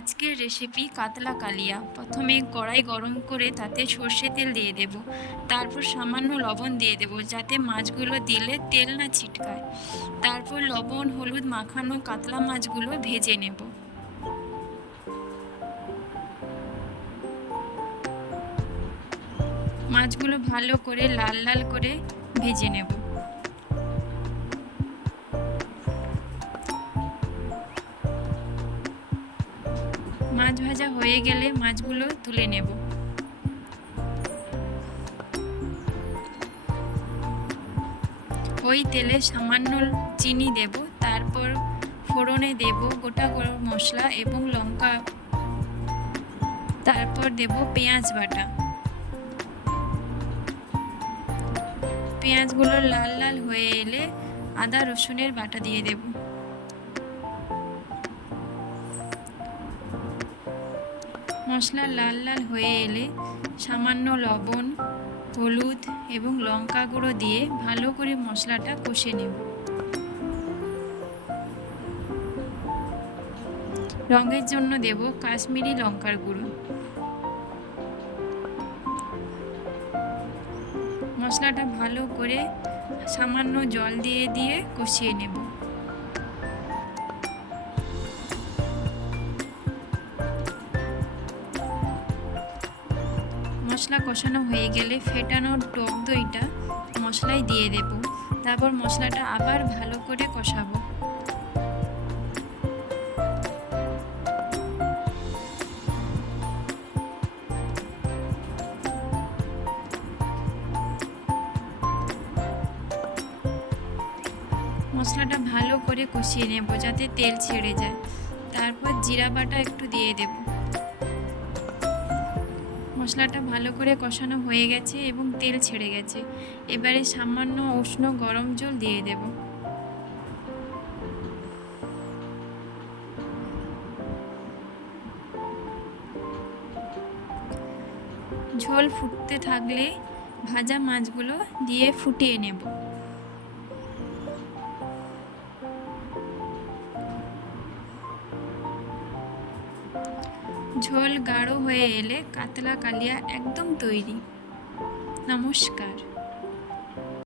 আজকের রেসিপি কাতলা কালিয়া। প্রথমে কড়াই গরম করে তাতে সর্ষে তেল দিয়ে দেব। তারপর সামান্য লবণ দিয়ে দেব যাতে মাছগুলো দিলে তেল না ছিটকায়। তারপর লবণ হলুদ মাখানো কাতলা মাছগুলো ভেজে নেব। মাছগুলো ভালো করে লাল লাল করে ভেজে নেব। মাছ ভাজা হয়ে গেলে মাছগুলো তুলে নেব। ওই তেলে সামান্য চিনি দেব, তারপর ফোড়নে দেব গোটা গরম মশলা এবং লঙ্কা, তারপর দেব পেঁয়াজ বাটা। পেঁয়াজগুলো লাল লাল হয়ে এলে আদা রসুনের বাটা দিয়ে দেব। মশলা লাল লাল হয়ে এলে সামান্য লবণ হলুদ এবং লঙ্কা গুঁড়ো দিয়ে ভালো করে মশলাটা কষে নেব। রঙের জন্য দেব কাশ্মীরি লঙ্কার গুঁড়ো। মশলাটা ভালো করে সামান্য জল দিয়ে দিয়ে কষিয়ে নেব। মশলা কষানো হয়ে গেলে ফেটানো টক দইটা মশলায় দিয়ে দেব। তারপর মশলাটা আবার ভালো করে কষাবো। মশলাটা ভালো করে কষিয়ে নেব যাতে তেল ছেড়ে যায়। তারপর জিরা বাটা একটু দিয়ে দেব। মশলাটা ভালো করে কষানো হয়ে গেছে এবং তেল ছেড়ে গেছে। এবারে সামান্য উষ্ণ গরম জল দিয়ে দেব। ঝোল ফুটতে থাকলে ভাজা মাছগুলো দিয়ে ফুটিয়ে নেব। ঝোল গাঢ় হয়ে এলে কাতলা কালিয়া একদম তৈরি। নমস্কার।